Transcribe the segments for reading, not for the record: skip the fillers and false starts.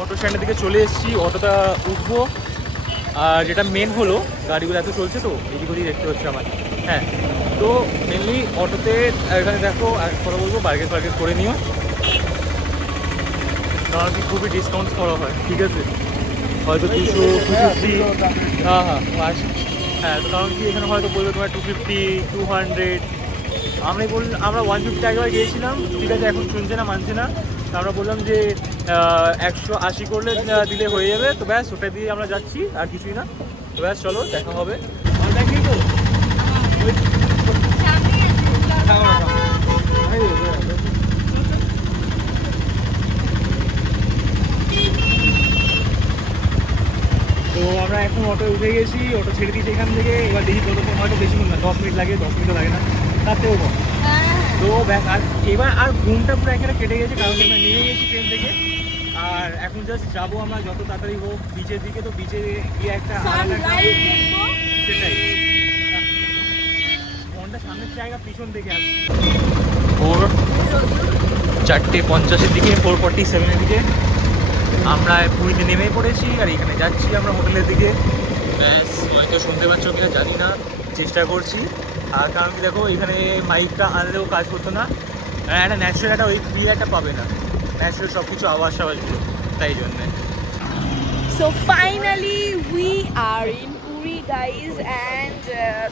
Auto স্ট্যান্ডের দিকে চলে এসেছি, অটোটা উঠবো। আর যেটা মেন হলো গাড়িগুলো এত চলছে তো এদিক ওদিক দেখতে হচ্ছে আমার। হ্যাঁ, তো মেনলি অটোতে এখানে দেখো আর কথা বলবো, বার্গেন ফার্গেন করে নিও, কারণ কি খুবই ডিসকাউন্টস করা হয়, ঠিক আছে? হয়তো 200, 250, হ্যাঁ হ্যাঁ হ্যাঁ, তো কারণ কি এখানে হয়তো বলবে তোমার 250, 200। আমরা 150 একবার গিয়েছিলাম, ঠিক আছে, এখন শুনছে না, মানছে না। আমরা বললাম যে 180 করলে দিলে হয়ে যাবে। তো ব্যাস ওটা দিয়ে আমরা যাচ্ছি, আর কিছুই না। তো ব্যাস চলো, দেখা হবে। তো আমরা এখন অটো উঠে গেছি, অটো ছেড়ে দিয়েছি এখান থেকে। এবার দেখি কতক্ষণ, হয়তো বেশিক্ষণ না, 10 মিনিট লাগে, 10 মিনিটও লাগে না, তার থেকেও কম। তো ব্যাস, আর এবার আর ঘুমটা পুরো এখানে কেটে গেছে, কারণ আমরা নেমে গেছি ট্রেন থেকে। আর এখন জাস্ট যাবো আমরা যত তাড়াতাড়ি হোক বিচের দিকে। তো বিচে গিয়ে একটা সেটাই, ঘন্টা সামনের জায়গা পিছন দিকে আসছে 4:50-এর দিকে, 4:47-এর দিকে আমরা পুরীতে নেমে পড়েছি। আর এখানে যাচ্ছি আমরা হোটেলের দিকে। ব্যাস, হয়তো শুনতে পাচ্ছ কিনা জানি না, চেষ্টা করছি। আর কারণ কি দেখো, এখানে মাইকটা আনলেও কাজ করতো না, একটা ন্যাচারাল একটা ওই ফিল একটা পাবে না, ন্যাচারাল সব কিছু আওয়াজ টাওয়াজগুলো, তাই জন্যে। So finally we are in Puri guys, and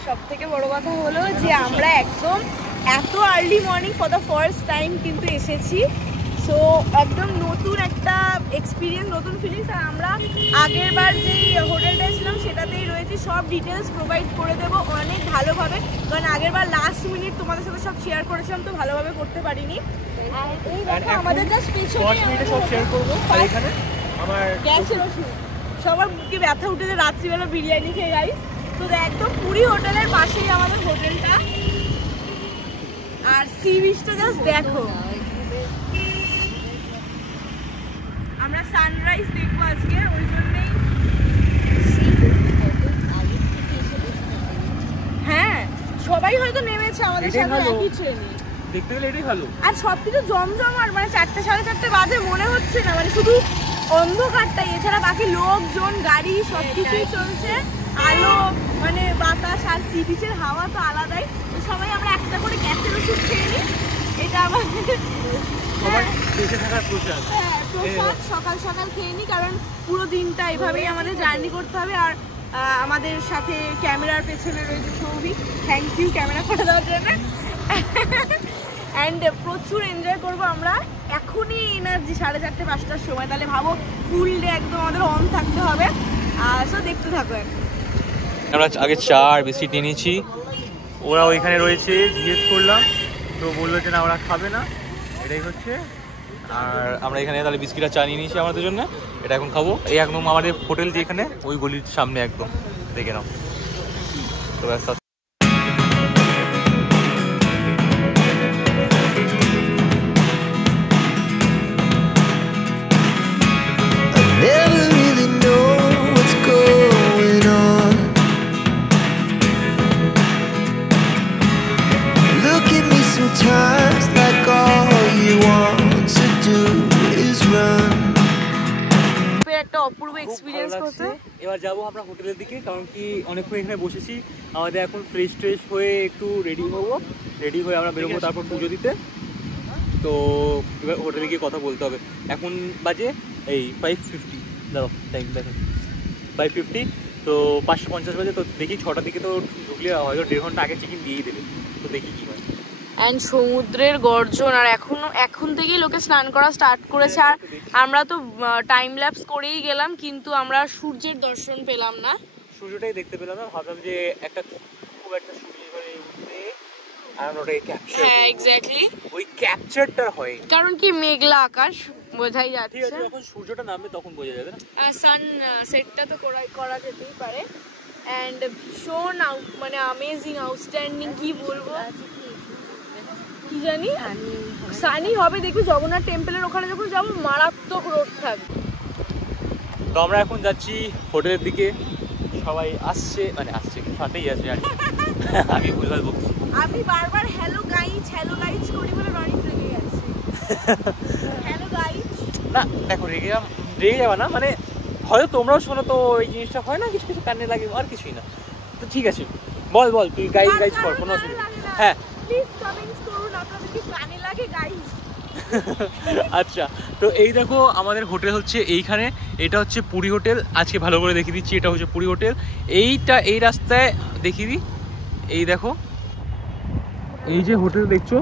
সব থেকে বড় কথা হলো যে আমরা একদম এত early morning for the first time কিন্তু এসেছি। সো একদম নতুন একটা এক্সপিরিয়েন্স, নতুন ফিলিংস। আর আমরা আগের বার যেই হোটেলটায় ছিলাম সেটাতেই রয়েছি, সব ডিটেলস প্রোভাইড করে দেবো অনেক ভালোভাবে, কারণ আগের বার লাস্ট মিনিট তোমাদের সাথে সব শেয়ার করেছিলাম, তো ভালোভাবে করতে পারিনি। আর এই দেখো আমাদের জাস্ট পেছনে সব শেয়ার করবো। আর এখানে আমার গ্যাসের ওষুধ, সবার মুখে ব্যথা উঠেছে রাত্রিবেলা বিরিয়ানি খেয়ে গাইস। তো একদম পুরী হোটেলের পাশেই আমাদের হোটেলটা, আর সি বিচটা জাস্ট দেখো। আমরা সানরাইজ দেখবো আজকে, ওই জন্যই। হ্যাঁ, সবাই হয়তো নেমেছে আমাদের সাথে একই ট্রেনে, দেখতে গেলে এটাই ভালো। আর সবকিছু জমজম, আর মানে 4টে 4:30 বাজে মনে হচ্ছে না, মানে শুধু অন্ধকারটাই, এছাড়া বাকি লোকজন গাড়ি সবকিছুই চলছে, আলো মানে বাতাস, আর সি বিচের হাওয়া তো আলাদাই। তো সবাই আমরা একটা করে গ্যাসের ওষুধ খেয়ে নিই, এটা আমাদের প্রসাদ, সকাল সকাল খেয়ে নিই, কারণ পুরো দিনটা এভাবেই আমাদের জার্নি করতে হবে। আর আমাদের সাথে ক্যামেরার পেছনে রয়েছে সৌভিক, থ্যাংক ইউ ক্যামেরা করে দেওয়ার জন্য। অ্যান্ড প্রচুর এনজয় করবো আমরা। এখনই এনার্জি 4:30 5টার সময়, তাহলে ভাবো ফুল ডে একদম আমাদের অন থাকতে হবে। সো দেখতে থাকো। আমরা আগে চা আর বিস্কিট নিয়ে নিয়েছি, ওরা ওইখানে রয়েছে, জিজ্ঞেস করলাম, তো বললো যে না ওরা খাবে না, এটাই হচ্ছে। আর আমরা এখানে তাহলে বিস্কিট আর চা নিয়ে নিয়েছি আমাদের জন্য, এটা এখন খাবো। এই একদম আমাদের হোটেল যেখানে, ওই গলির সামনে একদম, দেখে নাও। তো ব্যাস, এবার যাবো আমরা হোটেলের দিকে, কারণ কি অনেকক্ষণ এখানে বসেছি, আমাদের এখন ফ্রেশ ট্রেশ হয়ে একটু রেডি হবো, রেডি হয়ে আমরা বেরোবো তারপর পুজো দিতে। তো এবার হোটেলে গিয়ে কথা বলতে হবে। এখন বাজে এই 5:50, দাঁড়ো টাইম দেখো, 5:50, তো 5:50 বাজে। তো দেখি 6টার দিকে তো ঢুকলে হয়তো 1.5 ঘন্টা আগে চেক ইন দিয়েই দেবে, তো দেখি কি হয়। অ্যান্ড সমুদ্রের গর্জন, আর এখন থেকেই লোকে স্নান করা স্টার্ট করেছে। আর আমরা তো টাইম ল্যাপস করেই গেলাম, কিন্তু আমরা সূর্যের দর্শন পেলাম না, সূর্যটাই দেখতে পেলাম না। ভাবলাম যে একটা খুব একটা সূর্য এবারে উঠবে, আর ওটাই ক্যাপচার, হ্যাঁ এক্স্যাক্টলি ওই ক্যাপচারটা হয়, কারণ কি মেঘলা আকাশ বোঝাই যাচ্ছে। ঠিক আছে, যখন সূর্যটা নামবে তখন বোঝা যাবে না, সান সেটটা তো করা যেতেই পারে। অ্যান্ড ভীষণ মানে অ্যামেজিং, আউটস্ট্যান্ডিং, কি বলবো, কি জানি সানি হবে। দেখবি জগন্নাথ টেম্পলের ওখানে যখন যাবো মারাত্মক রোদ থাকবে। তো আমরা এখন যাচ্ছি হোটেলের দিকে, সবাই আসছে, মানে আসছে সাথেই আছে, আর আমি ভুলভাল বলছি, আমি বারবার হ্যালো গাইজ করি বলে রনি রেগে গেছে। হ্যালো গাইজ, না দেখো রেগে যাবা না, মানে হয়তো তোমরাও শোনো তো এই জিনিসটা হয় না, কিছু কিছু কানে লাগে, আর কিছুই না। তো ঠিক আছে, বল তুই গাইজ কর, কোনো অসুবিধা। হ্যাঁ প্লিজ কমেন্টস করুন আপনাদের কি কানে লাগে গাইস। আচ্ছা, তো এই দেখো আমাদের হোটেল হচ্ছে এইখানে, এটা হচ্ছে পুরী হোটেল। আজকে ভালো করে দেখিয়ে দিচ্ছি, এটা হচ্ছে পুরী হোটেল। এই রাস্তায় দেখিয়ে দিই, এই দেখো এই যে হোটেল দেখছো,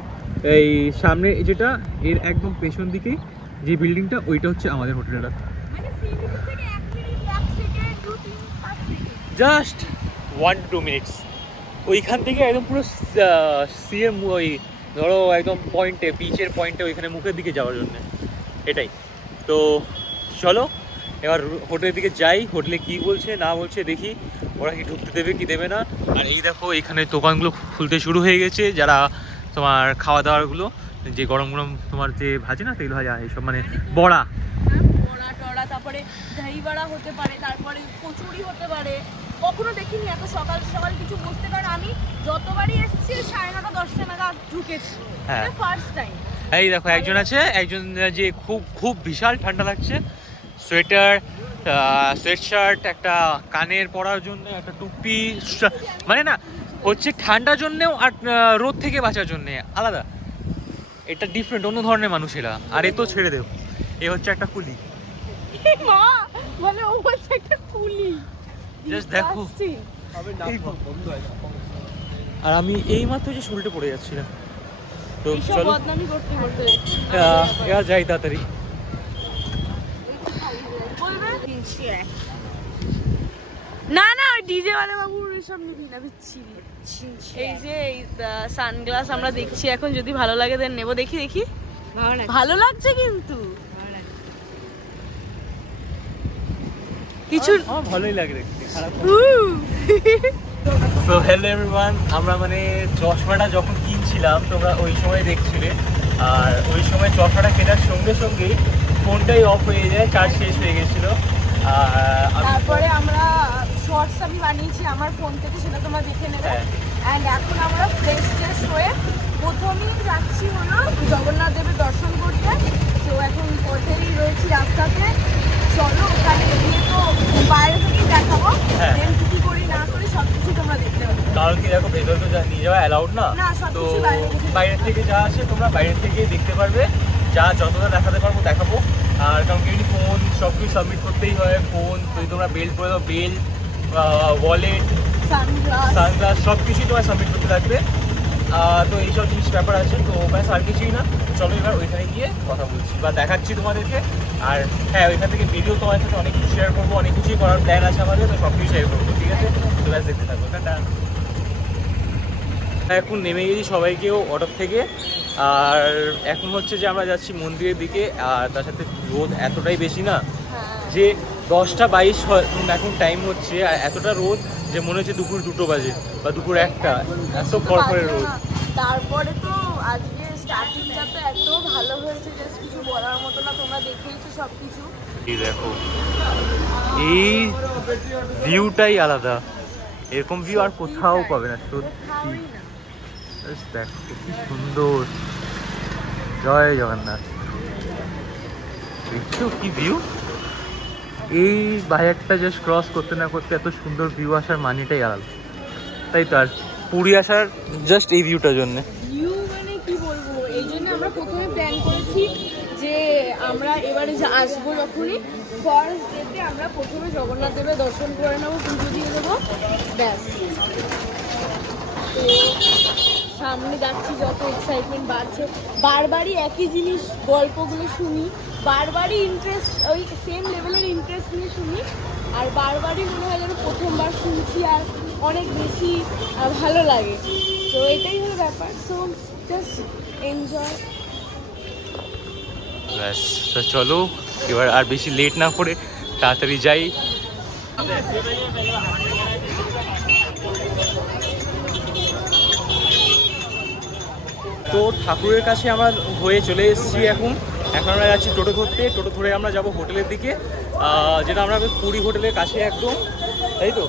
এই সামনে যেটা এর একদম পেছন দিকেই যে বিল্ডিংটা, ওইটা হচ্ছে আমাদের হোটেলটা। মানে সিভিল থেকে 1 minute 1 second 2 3 5 second, just 1 to 2 minutes. ওইখান থেকে একদম পুরো সিএর ওই ধরো একদম পয়েন্টে, বিচের পয়েন্টে, ওইখানে মুখের দিকে যাওয়ার জন্য এটাই। তো চলো এবার হোটেলের দিকে যাই, হোটেলে কি বলছে না বলছে দেখি, ওরা কি ঢুকতে দেবে কি দেবে না। আর এই দেখো এখানে দোকানগুলো খুলতে শুরু হয়ে গেছে, যারা তোমার খাওয়া দাওয়ারগুলো, যে গরম গরম তোমার যে ভাজে না তেল ভাজা এইসব, মানে বড়া টড়া, তারপরে দই বড়া হতে পারে, তারপরে কচুরি হতে পারে। কখনো দেখিনি এত সকাল সকাল কিছু বসতে, কারণ আমি যতবারই এসেছি 9:30 10টা নাগাদ ঢুকেছি, হ্যাঁ ফার্স্ট টাইম। এই দেখো একজন আছে, একজন যে খুব বিশাল ঠান্ডা লাগছে, সোয়েটার, সোয়েট শার্ট, একটা কানের পরার জন্য একটা টুপি, মানে না হচ্ছে ঠান্ডার জন্যেও আর রোদ থেকে বাঁচার জন্যে আলাদা। এটা ডিফারেন্ট, অন্য ধরনের মানুষেরা। আর এ তো ছেড়ে দেব, এ হচ্ছে একটা কুলি। মা মানে ও হচ্ছে একটা কুলি, জাস্ট দেখো। আর আমি এই মাত্র যে শুলটে পড়ে যাচ্ছিলাম। তো এইসব চলো বদনামি করতে এবার যাই তাড়াতাড়ি। না ওই ডিজে ওয়ালা বাবুর এসব নিবি না, বিচ্ছিরি। এই যে এই সানগ্লাস আমরা দেখছি এখন, যদি ভালো লাগে দেন নেবো। দেখি ভালো লাগছে কিন্তু কিছু আমার ভালোই লাগে দেখতে, খারাপ না। সো হ্যালো এভরিওয়ান, আমরা মানে চশমাটা যখন কিনছিলাম তোমরা ওই সময় দেখছিলে, আর ওই সময় চশমাটা কেনার সঙ্গে সঙ্গেই ফোনটাই অফ হয়ে যায়, চার্জ শেষ হয়ে গেছিলো। আর তারপরে আমরা শর্টস আমি বানিয়েছি আমার ফোন থেকে, সেটা তোমরা দেখে নেবে। অ্যান্ড এখন আমরা ফ্রেশ হয়ে প্রথমেই যাচ্ছি হলো জগন্নাথ দেবের দর্শন করতে। তো এখন পথেই রয়েছি রাস্তাতে, চলো ওখানে গিয়ে তো বাইরে থেকেই দেখাবো, দেন কি করি না করি সব কিছু তোমরা দেখতে পাবে। কারণ কি দেখো ভেতরে তো নিয়ে যাওয়া অ্যালাউড না, তো বাইরের থেকে যা আছে তোমরা বাইরের থেকে দেখতে পারবে, যা যতটা দেখাতে পারবো দেখাবো। আর কারণ কি ফোন সব কিছু সাবমিট করতেই হয়, ফোন যদি তোমরা বেল্ট করে দাও, বেল্ট, ওয়ালেট, সানগ্লাস সব কিছুই তোমার সাবমিট করতে থাকবে। তো এইসব জিনিস ব্যাপার আছে, তো ব্যাস আর কিছুই না। চলো এবার ওইখানে গিয়ে কথা বলছি বা দেখাচ্ছি তোমাদেরকে। আর হ্যাঁ, ওইখান থেকে ভিডিও তোমাদের সাথে অনেক কিছু শেয়ার করবো, অনেক কিছুই করার প্ল্যান আছে আমাদের, তো সব কিছু শেয়ার করবো, ঠিক আছে? তো ব্যাস দেখতে থাকবো। এখন নেমে গেছি সবাইকেও অটোর থেকে, আর এখন হচ্ছে যে আমরা যাচ্ছি মন্দিরের দিকে। আর তার সাথে রোদ এতটাই বেশি না যে 10:22 এখন টাইম হচ্ছে, আর এতটা রোদ যে মনে হচ্ছে দুপুর 2 বাজে বা দুপুর 1টা, এত করে রোদ। তারপরে তো আজকে স্টার্টিংটা তো এত ভালো হয়েছে, জাস্ট কিছু বলার মতো না, তোমরা দেখেইছো সব কিছু। এই দেখো এই ভিউটাই আলাদা, এরকম ভিউ আর কোথাও পাবে না সত্যি। দেখো কি সুন্দর, জয় জগন্নাথ। দেখছো কি ভিউ, এই বাজারটা জাস্ট ক্রস করতে না করতে এত সুন্দর ভিউ আসার মানেটাই আলাদা, তাই তো। আর পুরী আসার জাস্ট এই ভিউটার জন্য, ভিউ মানে কি বলবো, এই জন্য আমরা প্রথমে প্ল্যান করেছি যে আমরা এবারে যে আসবো যখনই ফার্স্ট ডেতে আমরা প্রথমে জগন্নাথ দেবের দর্শন করে নেবো, পুজো দিয়ে দেবো, ব্যাস। তো সামনে যাচ্ছি, যত এক্সাইটমেন্ট বাড়ছে, বারবারই একই জিনিস গল্পগুলো শুনি, বারবারই ইন্টারেস্ট, ওই সেম লেভেলের ইন্টারেস্ট নিয়ে শুনি, আর বারবারই মনে হয় যেন প্রথমবার শুনছি, আর অনেক বেশি ভালো লাগে। তো এটাই হলো ব্যাপার, সো জাস্ট এনজয়। ব্যাস তো চলো এবার আর বেশি লেট না করে তাড়াতাড়ি যাই। তো ঠাকুরের কাছে আমরা হয়ে চলে এসেছি, এখন আমরা যাচ্ছি টোটো ধরতে। টোটো ধরে আমরা যাব হোটেলের দিকে, যেটা আমরা পুরী হোটেলের কাছে একদম, তাই তো।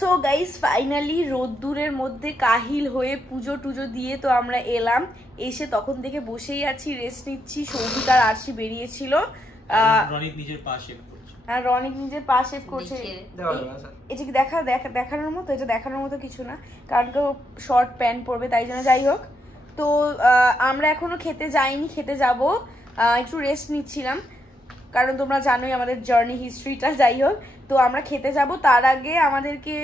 সো গাইস ফাইনালি রোদ্দুরের মধ্যে কাহিল হয়ে পুজো টুজো দিয়ে তো আমরা এলাম, এসে তখন থেকে বসেই আছি, রেস্ট নিচ্ছি। সৌভিক আর আরশি বেরিয়েছিল, রনিক নিজের পাশে আর রনিক নিজের পা শেভ করছে। এটা কি দেখানোর মতো? এটা দেখানোর মতো কিছু না, কারণ কেউ শর্ট প্যান্ট পরবে, তাই জন্য। যাই হোক, তো আমরা এখনো খেতে যাইনি, খেতে যাব, একটু রেস্ট নিচ্ছিলাম, কারণ তোমরা জানোই আমাদের জার্নি হিস্ট্রিটা। যাই হোক, তো আমরা খেতে যাব, তার আগে আমাদেরকে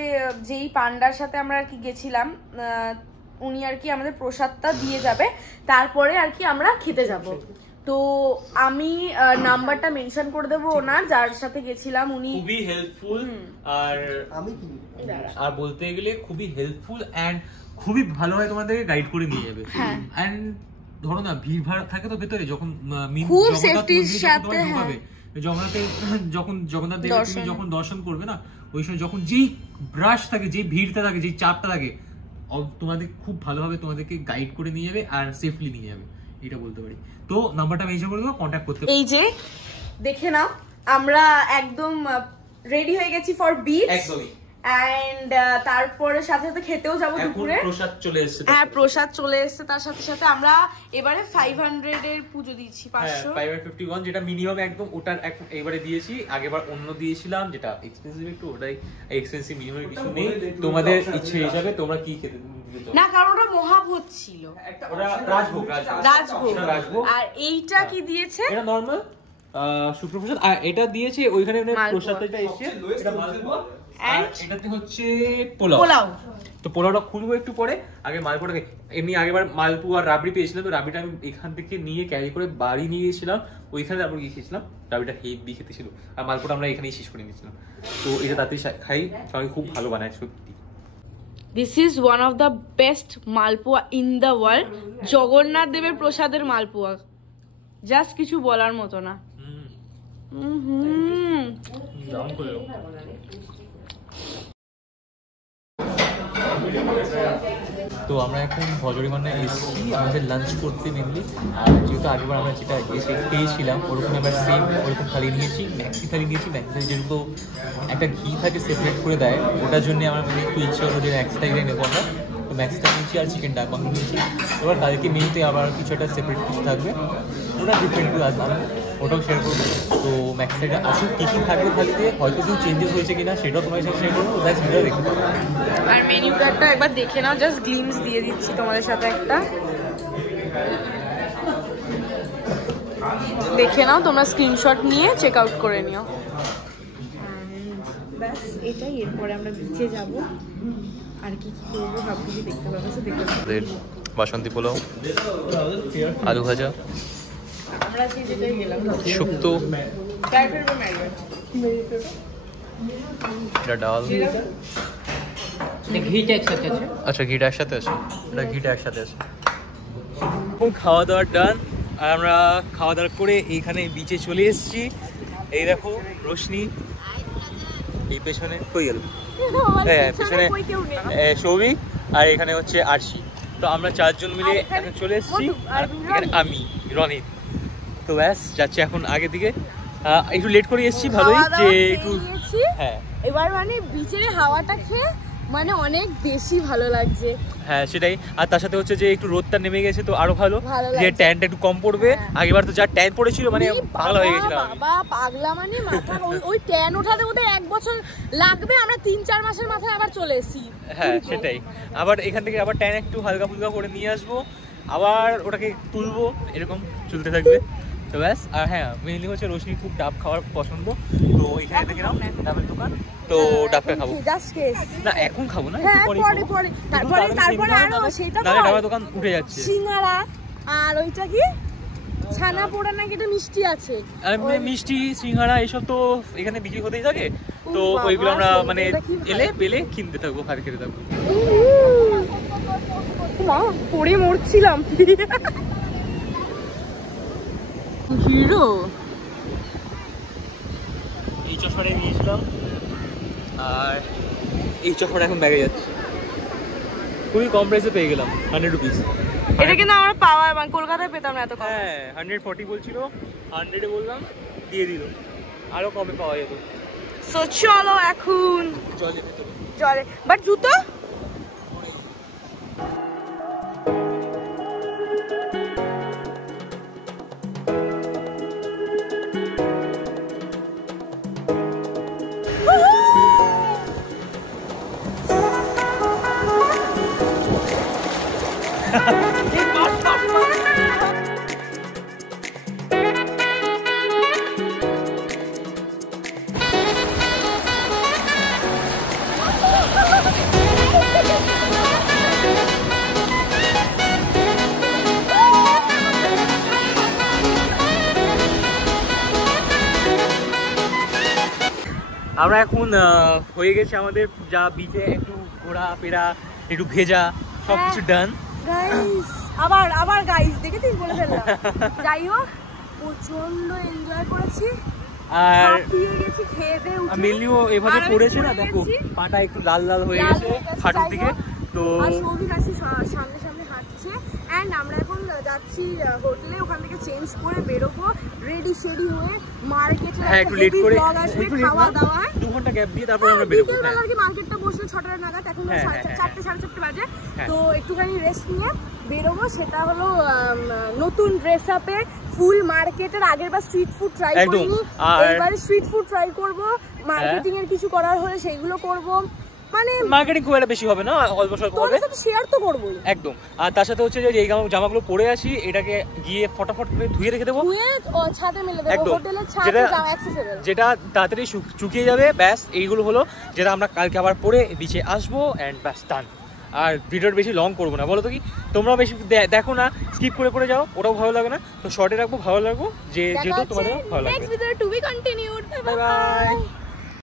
যেই পান্ডার সাথে আমরা আর কি গেছিলাম, উনি আর কি আমাদের প্রসাদটা দিয়ে যাবে, তারপরে আর কি আমরা খেতে যাব। তো আমি নাম্বারটা মেনশন করে দেবো ওনার, যার সাথে গেছিলাম। উনি খুবই হেল্পফুল, আর বলতে গেলে খুবই হেল্পফুল এন্ড খুবই ভালোভাবে তোমাদেরকে গাইড করে নিয়ে যাবে। এন্ড ধরো না ভিড় ভাড় থাকে তো ভেতরে, যখন খুব সেফটির সাথে জগন্নাথে যখন জগন্নাথ দেবের তুমি যখন দর্শন করবে না, ওই সময় যখন যেই ব্রাশ থাকে, যেই ভিড়টা থাকে, যেই চাপটা থাকে, তোমাদের খুব ভালোভাবে তোমাদেরকে গাইড করে নিয়ে যাবে আর সেফলি নিয়ে যাবে, এটা বলতে পারি। তো নাম্বারটা মেনশন করে দেবো, কন্ট্যাক্ট করতে। এই যে দেখে নাও, আমরা একদম রেডি হয়ে গেছি ফর বিচ, একদমই। এন্ড তারপরে সাথে সাথে খেতেও যাবো দুপুরে। প্রসাদ চলে এসেছে। হ্যাঁ, প্রসাদ চলে এসেছে। তার সাথে সাথে আমরা এবারে 500 এর পুজো দিচ্ছি, 500 551 যেটা মিনিমাম একদম, ওটার এবারে দিয়েছি। আগেবার অন্য দিয়েছিলাম যেটা এক্সপেন্সিভ একটু, ওটাই এক্সপেন্সিভ, মিনিমাম কিছু নেই। তোমাদের ইচ্ছে হিসাবে তোমরা কি খেতে না, কারণ ওটা মহাভোগ ছিল, ওটা রাজভোগ। আর এইটা কি দিয়েছে? এটা নরমাল শুক্রপ্রসাদ, আর এটা দিয়েছে ওইখানে প্রসাদটা এসেছে, এটা মালপোয়া, আর এটাতে হচ্ছে পোলাও। তো পোলাওটা খুলবো একটু পরে, আগে মালপোয়াটাকে। এমনি আগেবার মালপোয়া আর রাবড়ি পেয়েছিলাম, তো রাবড়িটা আমি এখান থেকে নিয়ে ক্যারি করে বাড়ি নিয়ে গেছিলাম, ওইখানে তারপর গিয়ে খেয়েছিলাম। রাবড়িটা হেভি খেতে ছিল, আর মালপোয়াটা আমরা এখানেই শেষ করে নিয়েছিলাম। তো এটা তাড়াতাড়ি খাই, সবাই খুব ভালো বানায় সত্যি। This is one of the best malpua in the world. Jagannath দেবের প্রসাদের মালপোয়া, জাস্ট কিছু বলার মতো না। তো আমরা এখন ভজরিমানে এসেছি আমাদের লাঞ্চ করতে মেনলি। আর যেহেতু আগেবার আমরা যেটা এসে খেয়েছিলাম ওরকম আমরা সেম ওরকম থালি নিয়েছি, ম্যাক্সি থালি নিয়েছি। ম্যাক্সি থালি যেহেতু একটা ঘি থাকে সেপারেট করে দেয়, ওটার জন্য আমার মানে একটু ইচ্ছে হলো যে ম্যাক্সি থালি নেবো আমরা। তো ম্যাক্সি থালি নিয়েছি আর চিকেন ডাক বাংলা নিয়েছি। এবার তাদেরকে মেনুতে আবার কিছু একটা সেপারেট কিছু থাকবে, ওটা ডিফারেন্ট করে আসবে, ওটাও শেয়ার করবো। তো ম্যাক্সি থালিটা আসলে কী কী থাকবে থালিতে, হয়তো কিছু চেঞ্জেস হয়েছে কিনা সেটাও তোমার সাথে শেয়ার করবো, ওটা ভিডিও দেখতে পাবো। আর মেনু কার্ডটা একবার দেখে নাও, জাস্ট গ্লিমস দিয়ে দিচ্ছি তোমাদের সাথে একটা, দেখে নাও তোমরা, স্ক্রিনশট নিয়ে চেক আউট করে নিও। ব্যাস এটাই, এরপরে আমরা বিচে যাব, আর কি কি করবো ভাবছি দেখতে পাবো। বাসন্তী পোলাও, আলু ভাজা, আমরা আজকে যেটাই গেলাম শুক্তো, এটা ডাল, ঘিটা একসাথে আছে। আচ্ছা ঘিটা একসাথে আছে, এটা ঘিটা একসাথে আছে। খাওয়া দাওয়ার ডান, আর আমরা খাওয়া দাওয়া করে এইখানে বিচে চলে এসেছি। এই দেখো রোশনি, এই পেছনে কই গেল, হ্যাঁ পেছনে সৌভিক, আর এখানে হচ্ছে আরশি। তো আমরা চারজন মিলে এখন চলে এসেছি, আর এখানে আমি রনিত। তো ব্যাস যাচ্ছি এখন আগের দিকে, একটু লেট করে এসেছি ভালোই, যে একটু হ্যাঁ এবার মানে বিচের হাওয়াটা খেয়ে মানে অনেক বেশি ভালো লাগছে। হ্যাঁ সেটাই, আর তার সাথে হচ্ছে যে একটু রোদটা নেমে গেছে তো আরো ভালো, যে ট্যানটা একটু কম পড়বে। আগেবার তো যা ট্যান পড়েছিল মানে পাগলা হয়ে গেছিলাম। বাবা পাগলা মানে মাথা, ওই ট্যান ওঠাতে ওদের 1 বছর লাগবে, আমরা 3-4 মাসের মাথায় আবার চলে এসেছি। হ্যাঁ সেটাই, আবার এখান থেকে আবার ট্যান একটু হালকা ফুলকা করে নিয়ে আসবো, আবার ওটাকে তুলবো, এরকম চলতে থাকবে। তো ব্যাস, আর হ্যাঁ মেনলি হচ্ছে রোশনি খুব ডাব খাওয়ার পছন্দ, তো এখানে দেখে নাও ডাবের দোকান, তো ডাবটা খাবো না, এখন খাবো না, তারপরে আরো সেটা ডাবের দোকান উঠে যাচ্ছে, সিঙ্গারা আর ওইটা কি ছানা পোড়া নাকি এটা মিষ্টি আছে, মিষ্টি সিঙ্গারা এইসব তো এখানে বিক্রি হতেই থাকে। তো ওইগুলো আমরা মানে এলে পেলে কিনতে থাকবো, আর খেতে থাকবো। মা পড়ে মরছিলাম। হিরো এই চশমাটা নিয়েছিলাম, আর এই চশমাটা এখন ব্যাগে যাচ্ছে, খুবই কম প্রাইসে পেয়ে গেলাম, 100 রুপিস। এটা কিন্তু আমরা পাওয়া মানে কলকাতায় পেতাম না এত কম। হ্যাঁ 140 বলছিল, 100-এ বললাম, দিয়ে দিল, আরো কমে পাওয়া যেত। সো চলো এখন চল যেতে চলো। জলে, বাট জুতো আমরা এখন হয়ে গেছে আমাদের যা বিচে একটু ঘোরাফেরা, একটু ভেজা, সবকিছু ডান। গাইস আবার গাইস দেখেছিস বলে ফেললাম। যাই হোক প্রচন্ড এনজয় করেছি আর হাঁপিয়ে গেছি খেয়ে দিয়ে উঠে। মেলিও এভাবে পড়েছে না, দেখো পাটা একটু লাল লাল হয়ে গেছে হাঁটুর দিকে। তো আর সৌভিক আসি সামনে সামনে হাঁটছে এন্ড আমরা এখন যাচ্ছি হোটেলে, ওখান থেকে চেঞ্জ করে বেরোবো রেডি শেডি হয়ে মার্কেটে। হ্যাঁ একটু লেট করে, একটু খাওয়া দাওয়া 2 ঘন্টা গ্যাপ দিয়ে তারপর আমরা বেরোবো। বিকেল বেলা আর কি মার্কেটটা বসলো 6টা নাগাদ, এখন 4টে 4:30 বাজে। তো একটুখানি রেস্ট নিয়ে বেরোবো, সেটা হলো নতুন ড্রেস আপে ফুল মার্কেটের। আগের বার স্ট্রিট ফুড ট্রাই করিনি, এবারে স্ট্রিট ফুড ট্রাই করব। মার্কেটিং এর কিছু করার হলে সেইগুলো করব, মানে মার্কেটিং খুব একটা বেশি হবে না, অল্প স্বল্প হবে, শেয়ার তো করবোই একদম। আর তার সাথে হচ্ছে যে এই জামাগুলো পরে আসি, এটাকে গিয়ে ফটাফট করে ধুয়ে রেখে দেবো, ধুয়ে ছাদে মেলে দেবো, হোটেলের ছাদে অ্যাক্সেসেবল, যেটা তাড়াতাড়ি শুকিয়ে যাবে। ব্যাস এইগুলো হলো যেটা আমরা কালকে আবার পরে বিচে আসবো এন্ড ব্যাস ডান। আর ভিডিওটা বেশি লং করবো না, বলো তো কি তোমরাও বেশি দেখো না, স্কিপ করে যাও, ওটাও ভালো লাগে না। তো শর্টে রাখবো, ভালো লাগবো যেহেতু তোমাদের ভালো লাগবে। Next video to be continued. Bye by.